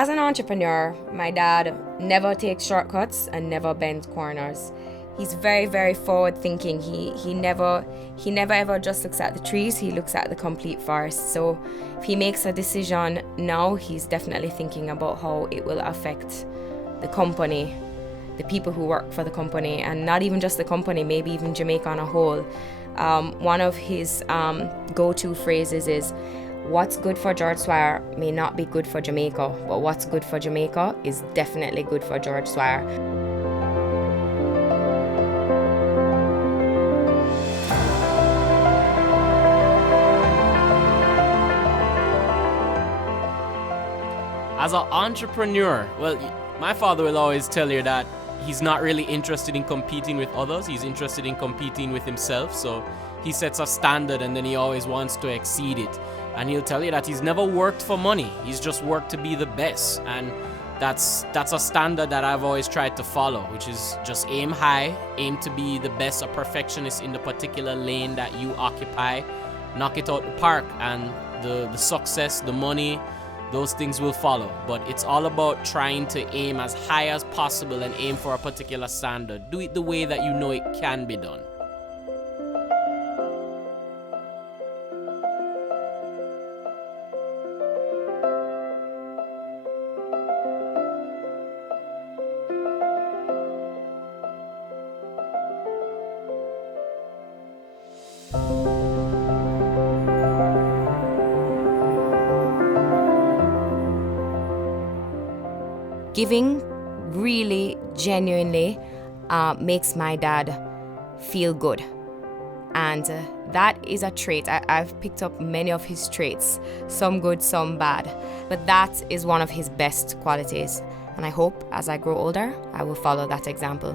as an entrepreneur, my dad never takes shortcuts and never bends corners. He's very, very forward thinking. He never ever just looks at the trees, he looks at the complete forest. So if he makes a decision now, he's definitely thinking about how it will affect the company, the people who work for the company, and not even just the company, maybe even Jamaica on a whole. One of his go-to phrases is, "What's good for George Swire may not be good for Jamaica, but what's good for Jamaica is definitely good for George Swire." As an entrepreneur, well, my father will always tell you that he's not really interested in competing with others. He's interested in competing with himself. So he sets a standard and then he always wants to exceed it. And he'll tell you that he's never worked for money. He's just worked to be the best. And that's a standard that I've always tried to follow, which is just aim high, aim to be the best, a perfectionist in the particular lane that you occupy, knock it out the park, and the success, the money, those things will follow. But it's all about trying to aim as high as possible and aim for a particular standard. Do it the way that you know it can be done. Giving really genuinely makes my dad feel good, and that is a trait. I've picked up many of his traits, some good, some bad, but that is one of his best qualities, and I hope as I grow older I will follow that example.